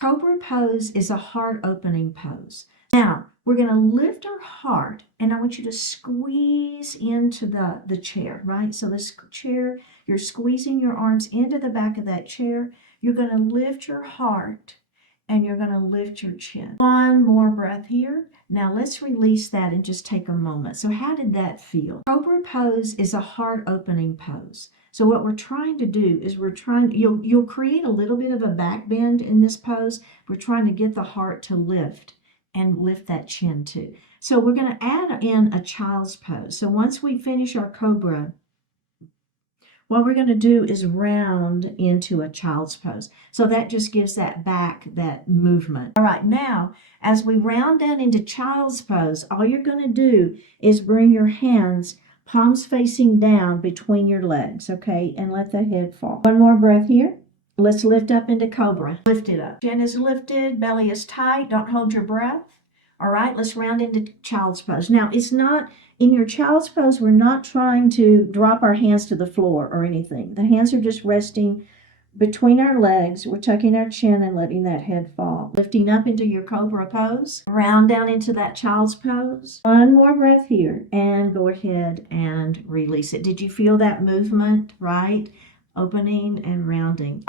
Cobra Pose is a heart opening pose. Now, we're going to lift our heart, and I want you to squeeze into the chair, right? So this chair, you're squeezing your arms into the back of that chair. You're going to lift your heart, and you're going to lift your chin. One more breath here. Now let's release that and just take a moment. So how did that feel? Cobra Pose is a heart opening pose. So what we're trying to do is you'll create a little bit of a back bend in this pose. We're trying to get the heart to lift and lift that chin too. So we're going to add in a child's pose. So once we finish our cobra, what we're going to do is round into a child's pose. So that just gives that back, that movement. All right, now, as we round down into child's pose, all you're going to do is bring your hands palms facing down between your legs, okay? And let the head fall. One more breath here. Let's lift up into cobra. Lift it up. Chin is lifted, belly is tight. Don't hold your breath. All right, let's round into child's pose. Now, it's not, in your child's pose, we're not trying to drop our hands to the floor or anything. The hands are just resting between our legs. We're tucking our chin and letting that head fall. Lifting up into your cobra pose. Round down into that child's pose. One more breath here, and go ahead and release it. Did you feel that movement, right? Opening and rounding.